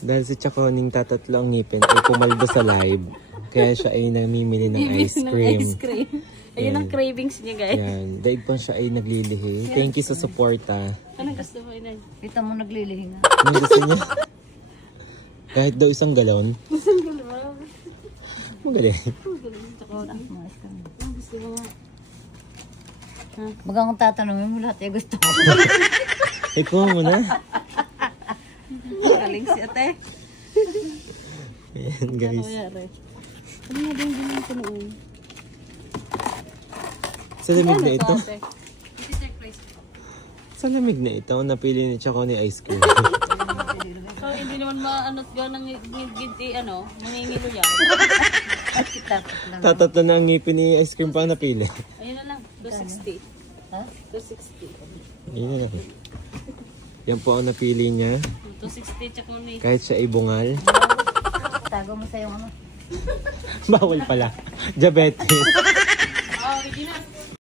Dahil si Chakoning tatatlo ang ngipin ay pumaldo sa live. Kaya siya ay namimili ng ice cream. Ayun ang cravings niya, guys. Yan. Dahil po siya ay naglilihi. Thank you sa suporta. Anong gusto mo, Inay? Kita mo naglilihi nga. Anong gusto niya? Kahit daw isang galon. Isang galon. Magaling. Ang gusto mo nga. Baga kung tatanungin mo lahat yung gusto mo. Ikaw mo na. Galing si ate. Ayan guys. Ano nga din yung punoon? Sa lamig na ito. Sa lamig na ito, napili ni Chaconi ice cream. So, hindi naman maanot gano'n ng mangingilo yan. Tatatlo na ang ngipin ni ice cream pa napili. Ayun na lang, 260. Ha? 260. Ayun na lang. Yan po ang napili niya. 260, Chaconi. Kahit siya ay bungal. Tago mo sa yung ano. Bawal pala. Diabetes.